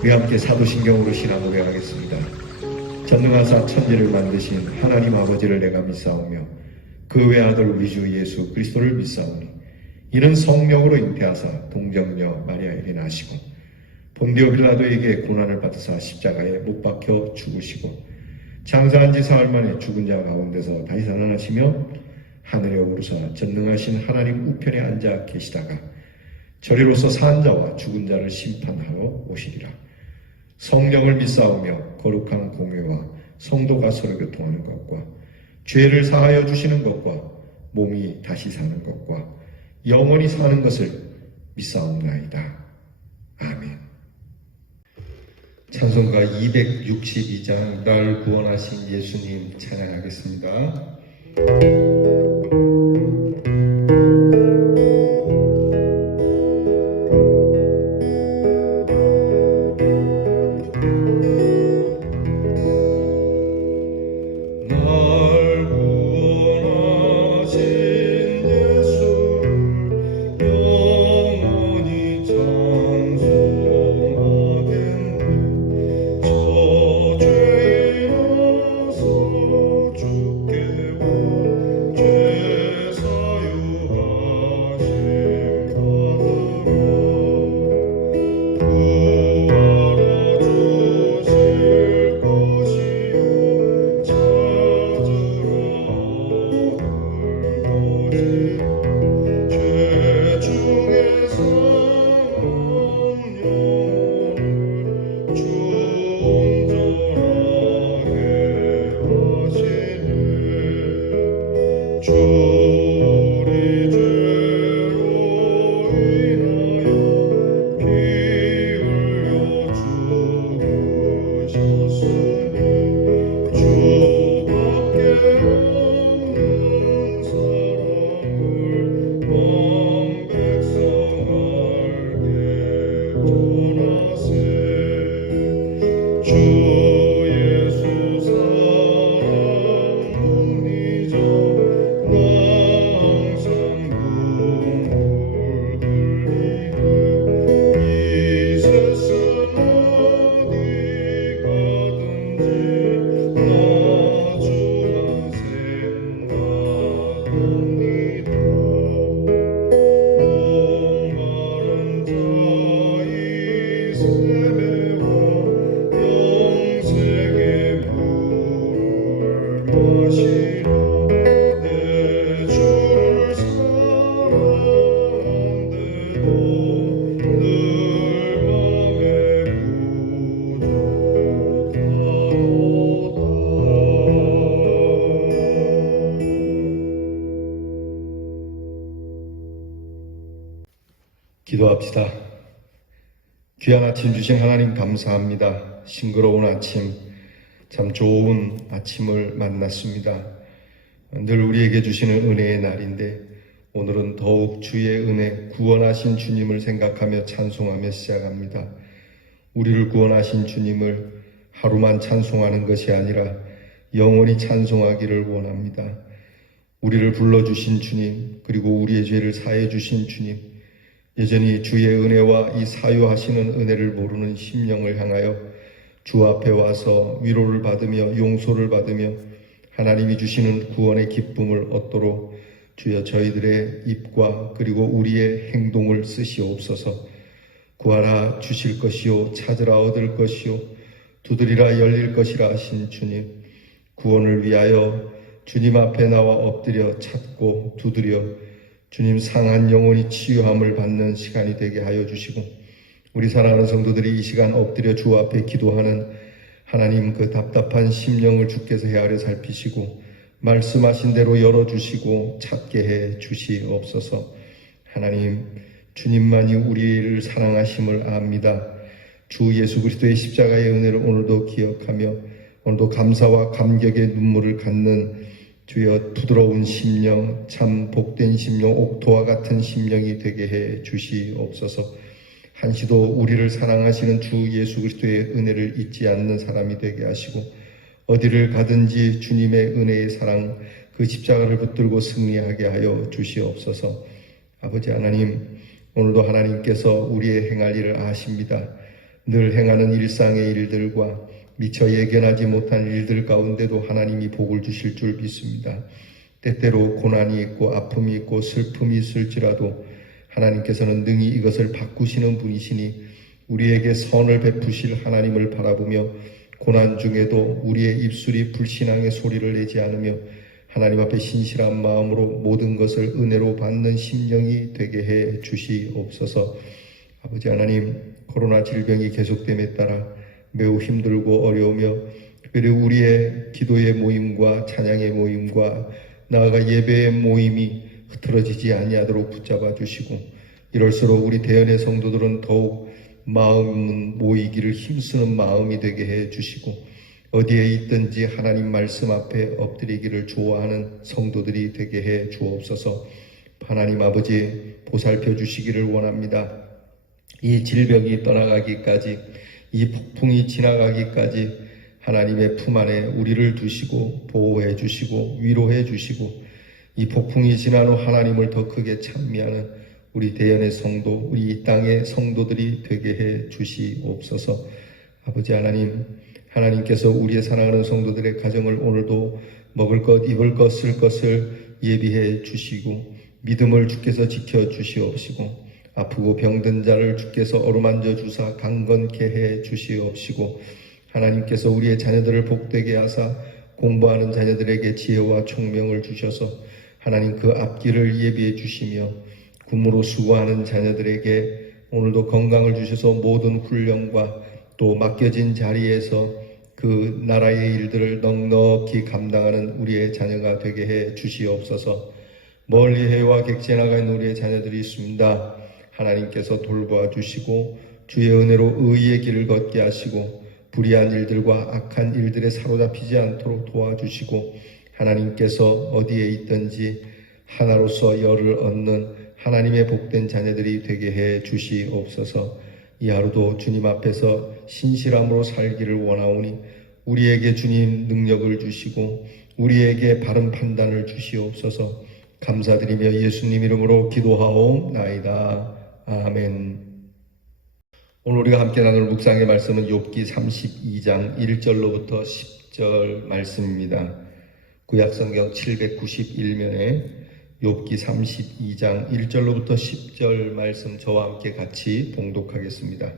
우리 함께 사도신경으로 신앙 고백하겠습니다. 전능하사 천지를 만드신 하나님 아버지를 내가 믿사오며 그 외아들 우리 주 예수 그리스도를 믿사오니 이는 성령으로 잉태하사 동정녀 마리아에게 나시고 본디오 빌라도에게 고난을 받으사 십자가에 못 박혀 죽으시고 장사한 지 사흘 만에 죽은 자 가운데서 다시 살아나시며 하늘에 오르사 전능하신 하나님 우편에 앉아 계시다가 저리로서 산 자와 죽은 자를 심판하러 오시리라. 성령을 믿사오며 거룩한 공회와 성도가 서로 교통하는 것과 죄를 사하여 주시는 것과 몸이 다시 사는 것과 영원히 사는 것을 믿사옵나이다. 아멘. 찬송가 262장 날 구원하신 예수님 찬양하겠습니다. 기도합시다. 귀한 아침 주신 하나님 감사합니다. 싱그러운 아침, 참 좋은 아침을 만났습니다. 늘 우리에게 주시는 은혜의 날인데 오늘은 더욱 주의 은혜, 구원하신 주님을 생각하며 찬송하며 시작합니다. 우리를 구원하신 주님을 하루만 찬송하는 것이 아니라 영원히 찬송하기를 원합니다. 우리를 불러주신 주님, 그리고 우리의 죄를 사해 주신 주님, 여전히 주의 은혜와 이 사유하시는 은혜를 모르는 심령을 향하여 주 앞에 와서 위로를 받으며 용서를 받으며 하나님이 주시는 구원의 기쁨을 얻도록 주여 저희들의 입과 그리고 우리의 행동을 쓰시옵소서. 구하라 주실 것이요, 찾으라 얻을 것이요, 두드리라 열릴 것이라 하신 주님, 구원을 위하여 주님 앞에 나와 엎드려 찾고 두드려 주님 상한 영혼이 치유함을 받는 시간이 되게 하여 주시고, 우리 사랑하는 성도들이 이 시간 엎드려 주 앞에 기도하는 하나님 그 답답한 심령을 주께서 헤아려 살피시고 말씀하신 대로 열어주시고 찾게 해 주시옵소서. 하나님, 주님만이 우리를 사랑하심을 압니다. 주 예수 그리스도의 십자가의 은혜를 오늘도 기억하며 오늘도 감사와 감격의 눈물을 갖는 주여 부드러운 심령, 참 복된 심령, 옥토와 같은 심령이 되게 해 주시옵소서. 한시도 우리를 사랑하시는 주 예수 그리스도의 은혜를 잊지 않는 사람이 되게 하시고 어디를 가든지 주님의 은혜의 사랑, 그 십자가를 붙들고 승리하게 하여 주시옵소서. 아버지 하나님, 오늘도 하나님께서 우리의 행할 일을 아십니다. 늘 행하는 일상의 일들과 미처 예견하지 못한 일들 가운데도 하나님이 복을 주실 줄 믿습니다. 때때로 고난이 있고 아픔이 있고 슬픔이 있을지라도 하나님께서는 능히 이것을 바꾸시는 분이시니 우리에게 선을 베푸실 하나님을 바라보며 고난 중에도 우리의 입술이 불신앙의 소리를 내지 않으며 하나님 앞에 신실한 마음으로 모든 것을 은혜로 받는 심령이 되게 해 주시옵소서. 아버지 하나님, 코로나 질병이 계속됨에 따라 매우 힘들고 어려우며 특별히 우리의 기도의 모임과 찬양의 모임과 나아가 예배의 모임이 흐트러지지 아니하도록 붙잡아 주시고 이럴수록 우리 대연의 성도들은 더욱 마음 모이기를 힘쓰는 마음이 되게 해 주시고 어디에 있든지 하나님 말씀 앞에 엎드리기를 좋아하는 성도들이 되게 해 주옵소서. 하나님 아버지 보살펴 주시기를 원합니다. 이 질병이 떠나가기까지 이 폭풍이 지나가기까지 하나님의 품 안에 우리를 두시고 보호해 주시고 위로해 주시고 이 폭풍이 지난 후 하나님을 더 크게 찬미하는 우리 대연의 성도, 우리 이 땅의 성도들이 되게 해 주시옵소서. 아버지 하나님, 하나님께서 우리의 사랑하는 성도들의 가정을 오늘도 먹을 것, 입을 것, 쓸 것을 예비해 주시고 믿음을 주께서 지켜 주시옵시고 아프고 병든 자를 주께서 어루만져 주사 강건케 해 주시옵시고 하나님께서 우리의 자녀들을 복되게 하사 공부하는 자녀들에게 지혜와 총명을 주셔서 하나님 그 앞길을 예비해 주시며 군무로 수고하는 자녀들에게 오늘도 건강을 주셔서 모든 훈련과 또 맡겨진 자리에서 그 나라의 일들을 넉넉히 감당하는 우리의 자녀가 되게 해 주시옵소서. 멀리 해외와 객지에 나가 있는 우리의 자녀들이 있습니다. 하나님께서 돌보아 주시고 주의 은혜로 의의 길을 걷게 하시고 불의한 일들과 악한 일들에 사로잡히지 않도록 도와주시고 하나님께서 어디에 있든지 하나로서 열을 얻는 하나님의 복된 자녀들이 되게 해 주시옵소서. 이 하루도 주님 앞에서 신실함으로 살기를 원하오니 우리에게 주님 능력을 주시고 우리에게 바른 판단을 주시옵소서. 감사드리며 예수님 이름으로 기도하옵나이다. 아멘. 오늘 우리가 함께 나눌 묵상의 말씀은 욥기 32장 1절로부터 10절 말씀입니다. 구약성경 791면에 욥기 32장 1절로부터 10절 말씀 저와 함께 같이 봉독하겠습니다.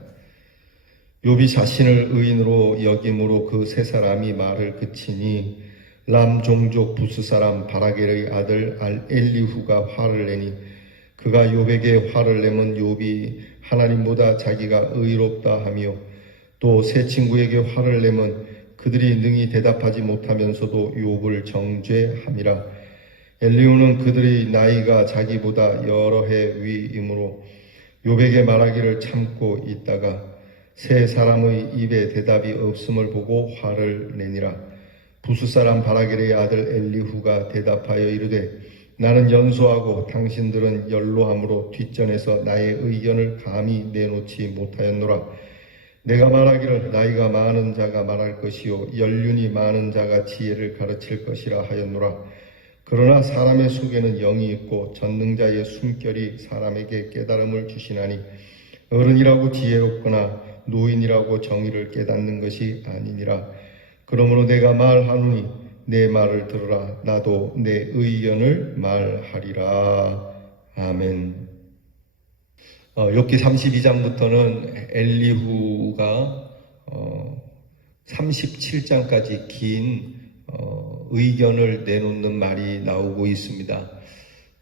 욥이 자신을 의인으로 여김으로 그 세 사람이 말을 그치니 람 종족 부스 사람 바라겔의 아들 엘리후가 화를 내니 그가 욥에게 화를 내면 욥이 하나님보다 자기가 의롭다 하며 또 세 친구에게 화를 내면 그들이 능히 대답하지 못하면서도 욥을 정죄함이라. 엘리후는 그들의 나이가 자기보다 여러 해 위이므로 욥에게 말하기를 참고 있다가 세 사람의 입에 대답이 없음을 보고 화를 내니라. 부스 사람 바라겔의 아들 엘리후가 대답하여 이르되 나는 연소하고 당신들은 연로함으로 뒷전에서 나의 의견을 감히 내놓지 못하였노라. 내가 말하기를 나이가 많은 자가 말할 것이요 연륜이 많은 자가 지혜를 가르칠 것이라 하였노라. 그러나 사람의 속에는 영이 있고 전능자의 숨결이 사람에게 깨달음을 주시나니 어른이라고 지혜롭거나 노인이라고 정의를 깨닫는 것이 아니니라. 그러므로 내가 말하노니 내 말을 들으라. 나도 내 의견을 말하리라. 아멘. 욥기 32장부터는 엘리후가 37장까지 긴 의견을 내놓는 말이 나오고 있습니다.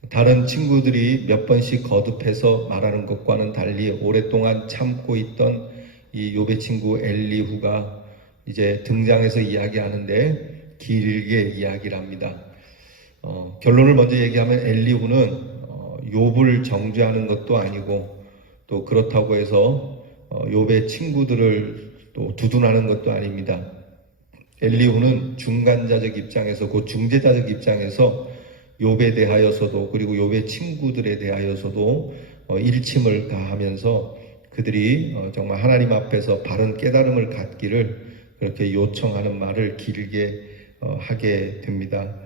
다른 친구들이 몇 번씩 거듭해서 말하는 것과는 달리 오랫동안 참고 있던 이 욥의 친구 엘리후가 이제 등장해서 이야기하는데 길게 이야기를 합니다. 결론을 먼저 얘기하면 엘리후는 욥을 정죄하는 것도 아니고 또 그렇다고 해서 욥의 친구들을 또 두둔하는 것도 아닙니다. 엘리후는 중간자적 입장에서 곧 중재자적 입장에서 욥에 대하여서도 그리고 욥의 친구들에 대하여서도 일침을 가하면서 그들이 정말 하나님 앞에서 바른 깨달음을 갖기를 그렇게 요청하는 말을 길게 하게 됩니다.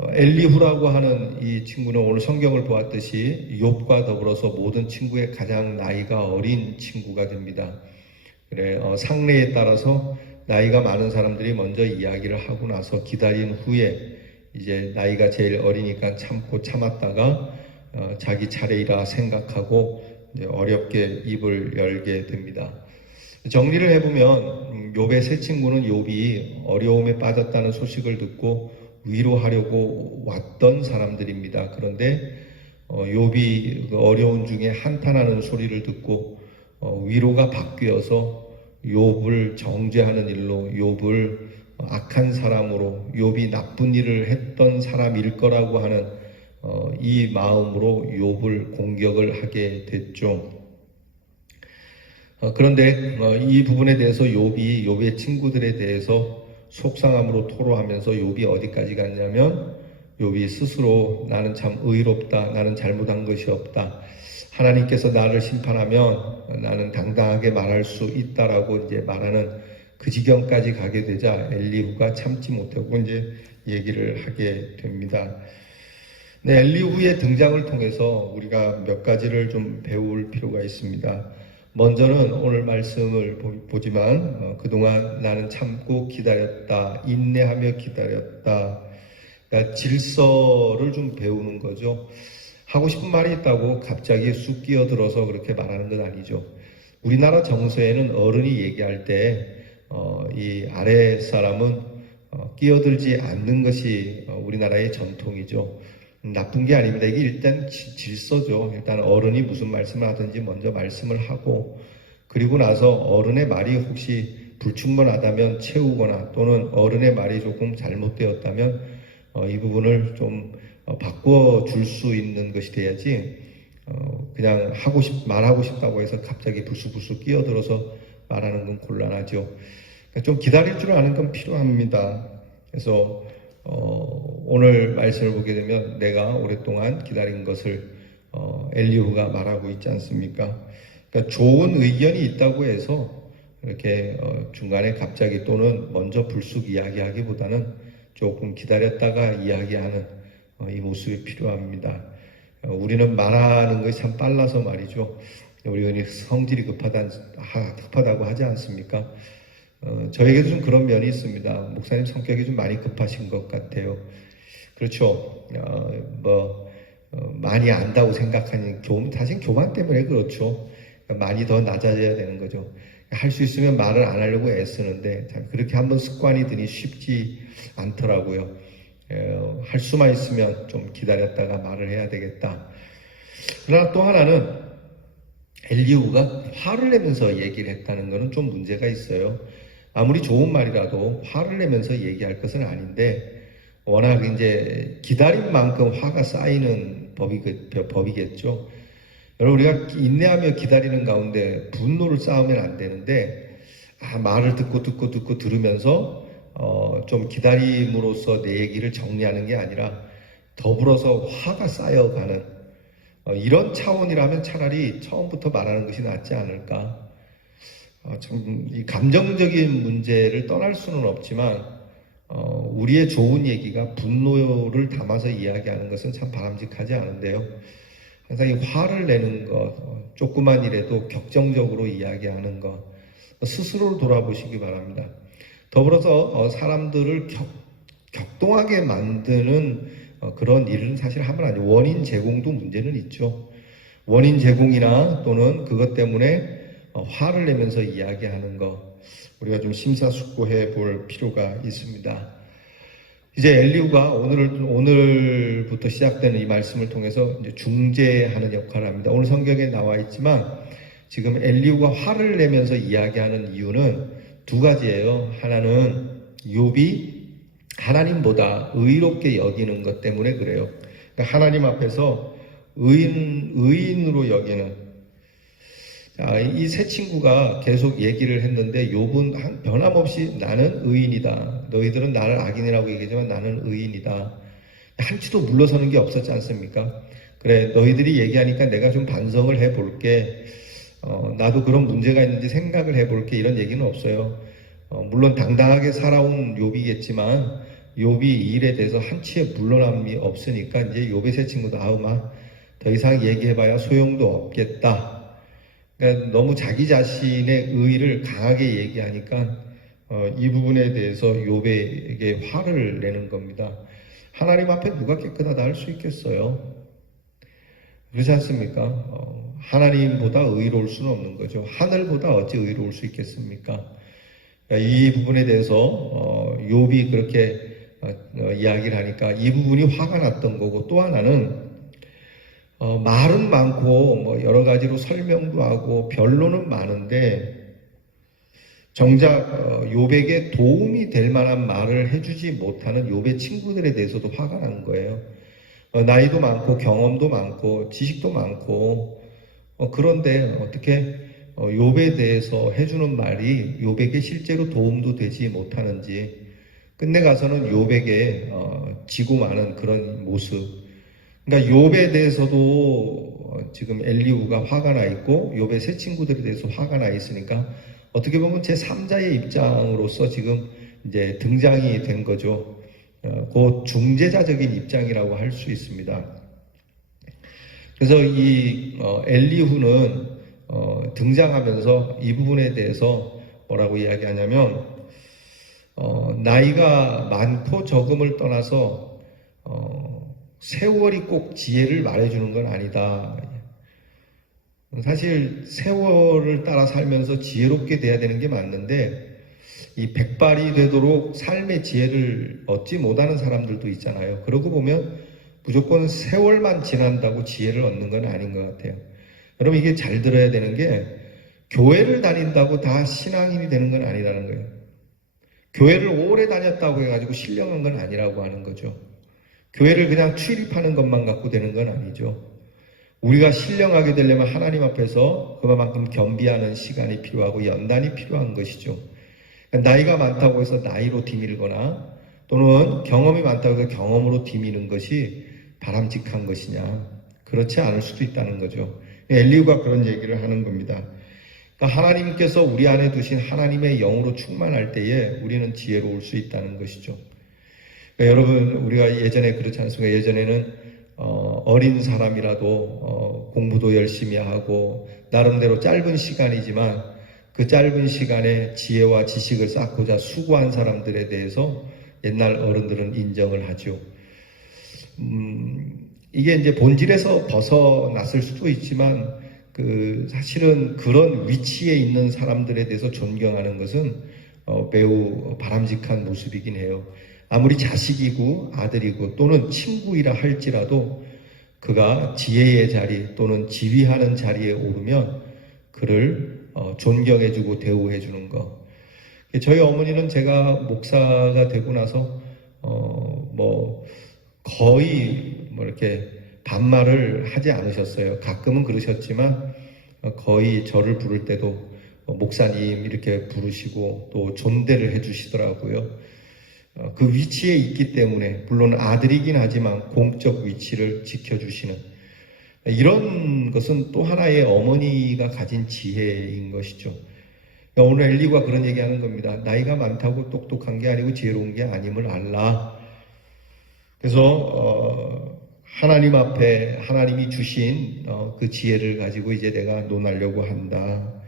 엘리후라고 하는 이 친구는 오늘 성경을 보았듯이 욥과 더불어서 모든 친구의 가장 나이가 어린 친구가 됩니다. 그래, 상례에 따라서 나이가 많은 사람들이 먼저 이야기를 하고 나서 기다린 후에 이제 나이가 제일 어리니까 참고 참았다가 자기 차례이라 생각하고 이제 어렵게 입을 열게 됩니다. 정리를 해보면 욥의 세 친구는 욥이 어려움에 빠졌다는 소식을 듣고 위로하려고 왔던 사람들입니다. 그런데 욥이 그 어려운 중에 한탄하는 소리를 듣고 위로가 바뀌어서 욥을 정죄하는 일로 욥을 악한 사람으로 욥이 나쁜 일을 했던 사람일 거라고 하는 이 마음으로 욥을 공격을 하게 됐죠. 그런데 이 부분에 대해서 욥의 친구들에 대해서 속상함으로 토로하면서 욥이 어디까지 갔냐면 욥이 스스로 나는 참 의롭다, 나는 잘못한 것이 없다, 하나님께서 나를 심판하면 나는 당당하게 말할 수 있다라고 이제 말하는 그 지경까지 가게 되자 엘리후가 참지 못하고 이제 얘기를 하게 됩니다. 네, 엘리후의 등장을 통해서 우리가 몇 가지를 좀 배울 필요가 있습니다. 먼저는 오늘 말씀을 보지만 그동안 나는 참고 기다렸다, 인내하며 기다렸다. 그러니까 질서를 좀 배우는 거죠. 하고 싶은 말이 있다고 갑자기 쑥 끼어들어서 그렇게 말하는 건 아니죠. 우리나라 정서에는 어른이 얘기할 때 이 아래 사람은 끼어들지 않는 것이 우리나라의 전통이죠. 나쁜 게 아닙니다. 이게 일단 질서죠. 일단 어른이 무슨 말씀을 하든지 먼저 말씀을 하고, 그리고 나서 어른의 말이 혹시 불충분하다면 채우거나 또는 어른의 말이 조금 잘못되었다면 이 부분을 좀 바꿔줄 수 있는 것이 돼야지 그냥 말하고 싶다고 해서 갑자기 불쑥불쑥 끼어들어서 말하는 건 곤란하죠. 그러니까 좀 기다릴 줄 아는 건 필요합니다. 그래서 오늘 말씀을 보게 되면 내가 오랫동안 기다린 것을 엘리후가 말하고 있지 않습니까? 그러니까 좋은 의견이 있다고 해서 이렇게 중간에 갑자기 또는 먼저 불쑥 이야기하기보다는 조금 기다렸다가 이야기하는 이 모습이 필요합니다. 우리는 말하는 것이 참 빨라서 말이죠. 우리 성질이 급하다고 하지 않습니까? 저에게도 좀 그런 면이 있습니다. 목사님 성격이 좀 많이 급하신 것 같아요. 그렇죠. 많이 안다고 생각하는 사실 교만 때문에 그렇죠. 많이 더 낮아져야 되는 거죠. 할 수 있으면 말을 안 하려고 애쓰는데 그렇게 한번 습관이 드니 쉽지 않더라고요. 할 수만 있으면 좀 기다렸다가 말을 해야 되겠다. 그러나 또 하나는 엘리후가 화를 내면서 얘기를 했다는 것은 좀 문제가 있어요. 아무리 좋은 말이라도 화를 내면서 얘기할 것은 아닌데 워낙 이제 기다린 만큼 화가 쌓이는 법이겠죠. 여러분, 우리가 인내하며 기다리는 가운데 분노를 쌓으면 안 되는데 말을 듣고 들으면서 좀 기다림으로써 내 얘기를 정리하는 게 아니라 더불어서 화가 쌓여가는 이런 차원이라면 차라리 처음부터 말하는 것이 낫지 않을까. 참 이 감정적인 문제를 떠날 수는 없지만 우리의 좋은 얘기가 분노를 담아서 이야기하는 것은 참 바람직하지 않은데요. 항상 이 화를 내는 것, 조그만 일에도 격정적으로 이야기하는 것, 스스로를 돌아보시기 바랍니다. 더불어서 사람들을 격동하게 만드는 그런 일은 사실 하면 안 돼요. 원인 제공도 문제는 있죠. 원인 제공이나 또는 그것 때문에 화를 내면서 이야기하는 것, 우리가 좀 심사숙고해 볼 필요가 있습니다. 이제 엘리후가 오늘부터 시작되는 이 말씀을 통해서 이제 중재하는 역할을 합니다. 오늘 성경에 나와 있지만 지금 엘리후가 화를 내면서 이야기하는 이유는 두 가지예요. 하나는 욥이 하나님보다 의롭게 여기는 것 때문에 그래요. 그러니까 하나님 앞에서 의인으로 여기는. 이 세 친구가 계속 얘기를 했는데 욥은 변함없이 나는 의인이다. 너희들은 나를 악인이라고 얘기하지만 나는 의인이다. 한치도 물러서는 게 없었지 않습니까? 그래, 너희들이 얘기하니까 내가 좀 반성을 해볼게. 나도 그런 문제가 있는지 생각을 해볼게. 이런 얘기는 없어요. 물론 당당하게 살아온 욥이겠지만 욥이 이 일에 대해서 한치의 물러남이 없으니까 이제 욥의 세 친구도 더 이상 얘기해봐야 소용도 없겠다. 그러니까 너무 자기 자신의 의의를 강하게 얘기하니까 이 부분에 대해서 욥에게 화를 내는 겁니다. 하나님 앞에 누가 깨끗하다 할 수 있겠어요? 그렇지 않습니까? 하나님보다 의로울 수는 없는 거죠. 하늘보다 어찌 의로울 수 있겠습니까? 그러니까 이 부분에 대해서 욥이 그렇게 이야기를 하니까 이 부분이 화가 났던 거고, 또 하나는 말은 많고 뭐 여러 가지로 설명도 하고 변론은 많은데 정작 욥에게 도움이 될 만한 말을 해주지 못하는 욥의 친구들에 대해서도 화가 난 거예요. 나이도 많고 경험도 많고 지식도 많고 그런데 어떻게 욥에 대해서 해주는 말이 욥에게 실제로 도움도 되지 못하는지, 끝내 가서는 욥에게 지고 마는 그런 모습. 그러니까 욥에 대해서도 지금 엘리후가 화가 나 있고 욥의 세 친구들에 대해서 화가 나 있으니까 어떻게 보면 제 3자의 입장으로서 지금 이제 등장이 된 거죠. 곧 중재자적인 입장이라고 할 수 있습니다. 그래서 이 엘리후는 등장하면서 이 부분에 대해서 뭐라고 이야기하냐면 나이가 많고 적음을 떠나서 세월이 꼭 지혜를 말해주는 건 아니다. 사실 세월을 따라 살면서 지혜롭게 돼야 되는 게 맞는데 이 백발이 되도록 삶의 지혜를 얻지 못하는 사람들도 있잖아요. 그러고 보면 무조건 세월만 지난다고 지혜를 얻는 건 아닌 것 같아요. 여러분, 이게 잘 들어야 되는 게 교회를 다닌다고 다 신앙인이 되는 건 아니라는 거예요. 교회를 오래 다녔다고 해가지고 신령한 건 아니라고 하는 거죠. 교회를 그냥 출입하는 것만 갖고 되는 건 아니죠. 우리가 신령하게 되려면 하나님 앞에서 그만큼 겸비하는 시간이 필요하고 연단이 필요한 것이죠. 나이가 많다고 해서 나이로 디밀거나 또는 경험이 많다고 해서 경험으로 디미는 것이 바람직한 것이냐, 그렇지 않을 수도 있다는 거죠. 엘리후가 그런 얘기를 하는 겁니다. 그러니까 하나님께서 우리 안에 두신 하나님의 영으로 충만할 때에 우리는 지혜로울 수 있다는 것이죠. 그러니까 여러분, 우리가 예전에 그렇지 않습니까? 예전에는 어린 사람이라도 공부도 열심히 하고 나름대로 짧은 시간이지만 그 짧은 시간에 지혜와 지식을 쌓고자 수고한 사람들에 대해서 옛날 어른들은 인정을 하죠. 이게 이제 본질에서 벗어났을 수도 있지만 사실은 그런 위치에 있는 사람들에 대해서 존경하는 것은 매우 바람직한 모습이긴 해요. 아무리 자식이고 아들이고 또는 친구이라 할지라도 그가 지혜의 자리 또는 지휘하는 자리에 오르면 그를 존경해주고 대우해주는 것. 저희 어머니는 제가 목사가 되고 나서 거의 이렇게 반말을 하지 않으셨어요. 가끔은 그러셨지만 거의 저를 부를 때도 목사님 이렇게 부르시고 또 존대를 해주시더라고요. 그 위치에 있기 때문에, 물론 아들이긴 하지만 공적 위치를 지켜주시는 이런 것은 또 하나의 어머니가 가진 지혜인 것이죠. 오늘 엘리후가 그런 얘기하는 겁니다. 나이가 많다고 똑똑한 게 아니고 지혜로운 게 아님을 알라. 그래서 하나님 앞에 하나님이 주신 그 지혜를 가지고 이제 내가 논하려고 한다.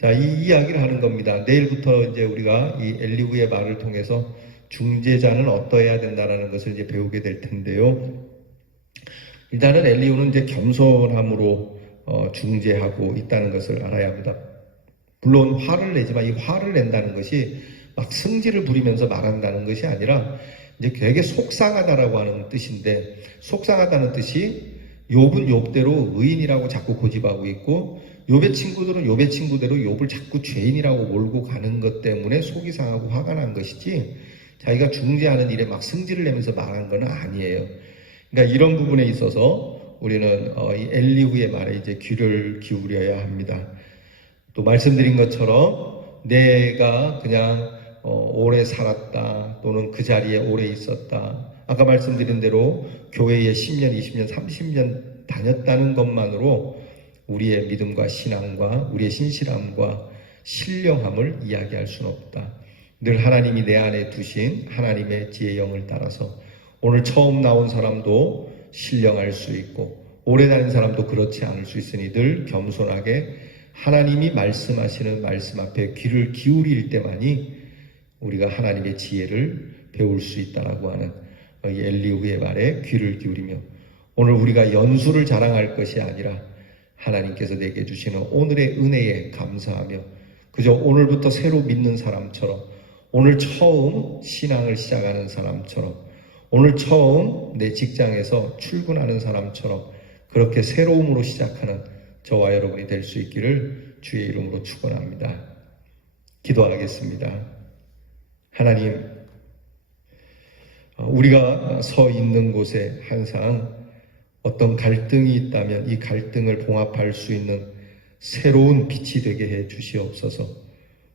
자, 이 이야기를 하는 겁니다. 내일부터 이제 우리가 이 엘리후의 말을 통해서 중재자는 어떠해야 된다라는 것을 이제 배우게 될 텐데요. 일단은 엘리후는 이제 겸손함으로 중재하고 있다는 것을 알아야 합니다. 물론 화를 내지만 이 화를 낸다는 것이 막 승질을 부리면서 말한다는 것이 아니라 이제 되게 속상하다라고 하는 뜻인데, 속상하다는 뜻이 욥은 욥대로 의인이라고 자꾸 고집하고 있고 욥의 친구들은 욥의 친구대로 욥을 자꾸 죄인이라고 몰고 가는 것 때문에 속이 상하고 화가 난 것이지 자기가 중재하는 일에 막 승질을 내면서 말한 건 아니에요. 그러니까 이런 부분에 있어서 우리는 이 엘리후의 말에 이제 귀를 기울여야 합니다. 또 말씀드린 것처럼 내가 그냥 오래 살았다 또는 그 자리에 오래 있었다, 아까 말씀드린 대로 교회에 10년, 20년, 30년 다녔다는 것만으로 우리의 믿음과 신앙과 우리의 신실함과 신령함을 이야기할 수는 없다. 늘 하나님이 내 안에 두신 하나님의 지혜의 영을 따라서 오늘 처음 나온 사람도 신령할 수 있고 오래 다닌 사람도 그렇지 않을 수 있으니 늘 겸손하게 하나님이 말씀하시는 말씀 앞에 귀를 기울일 때만이 우리가 하나님의 지혜를 배울 수 있다라고 하는 이 엘리후의 말에 귀를 기울이며, 오늘 우리가 연수를 자랑할 것이 아니라 하나님께서 내게 주시는 오늘의 은혜에 감사하며, 그저 오늘부터 새로 믿는 사람처럼, 오늘 처음 신앙을 시작하는 사람처럼, 오늘 처음 내 직장에서 출근하는 사람처럼 그렇게 새로움으로 시작하는 저와 여러분이 될 수 있기를 주의 이름으로 축원합니다. 기도하겠습니다. 하나님, 우리가 서 있는 곳에 항상 어떤 갈등이 있다면 이 갈등을 봉합할 수 있는 새로운 빛이 되게 해 주시옵소서.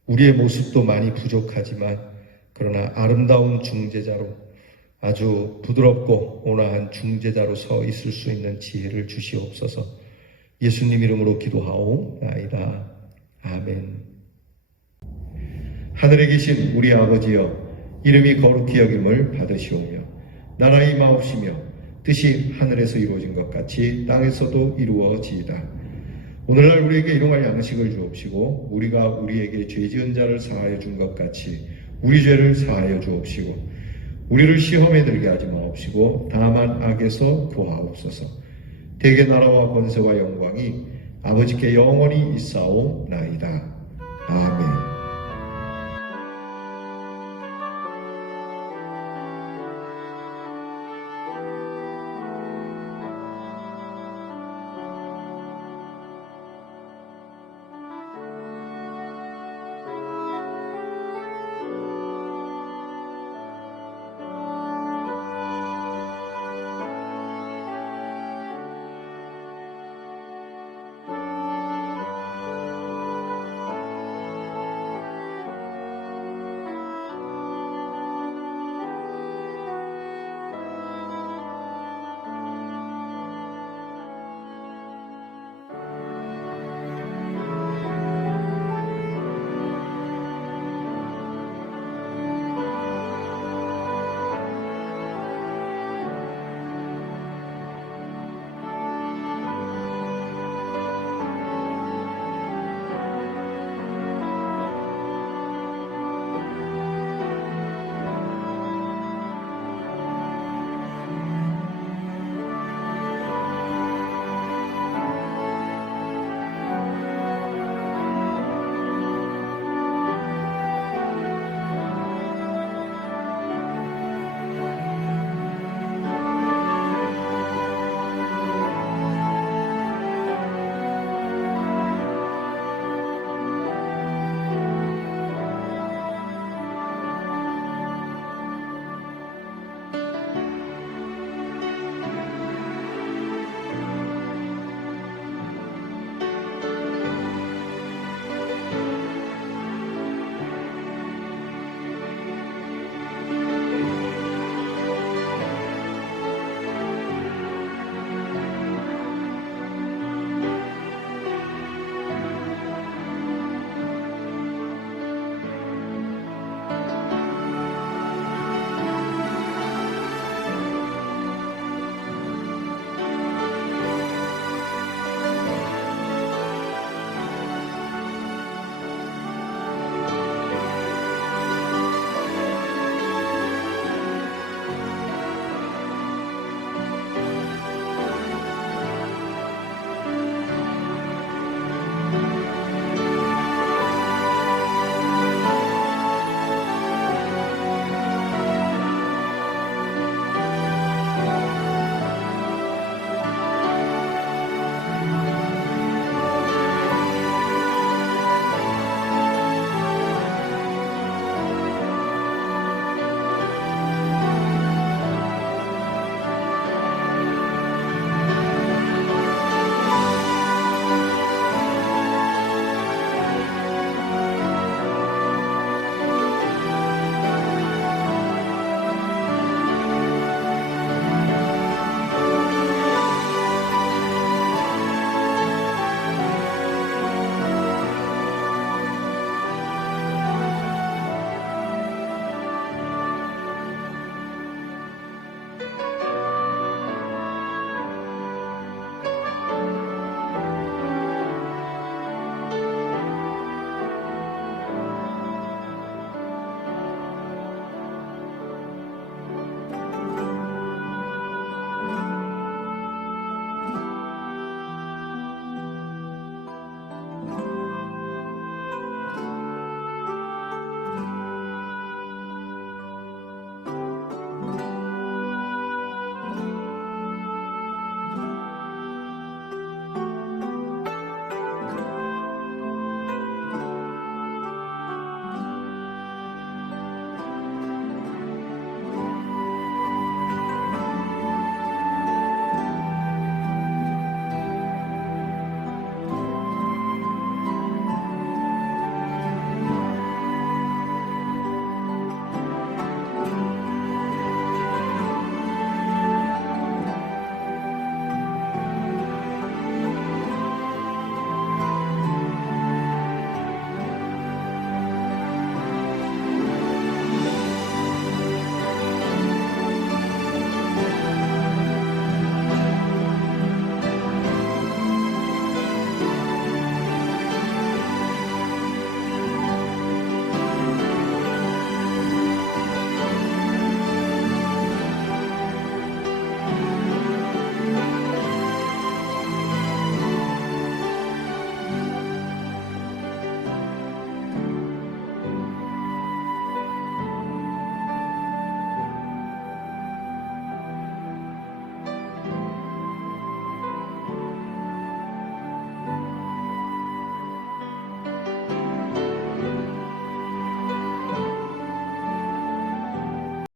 우리의 모습도 많이 부족하지만 그러나 아름다운 중재자로, 아주 부드럽고 온화한 중재자로 서 있을 수 있는 지혜를 주시옵소서. 예수님 이름으로 기도하옵나이다. 아멘. 하늘에 계신 우리 아버지여, 이름이 거룩히 여김을 받으시오며 나라가 임하옵시며 뜻이 하늘에서 이루어진 것 같이 땅에서도 이루어지이다. 오늘날 우리에게 일용할 양식을 주옵시고 우리가 우리에게 죄 지은 자를 사하여 준 것 같이 우리 죄를 사하여 주옵시고 우리를 시험에 들게 하지 마옵시고 다만 악에서 구하옵소서. 대개 나라와 권세와 영광이 아버지께 영원히 있사옵나이다.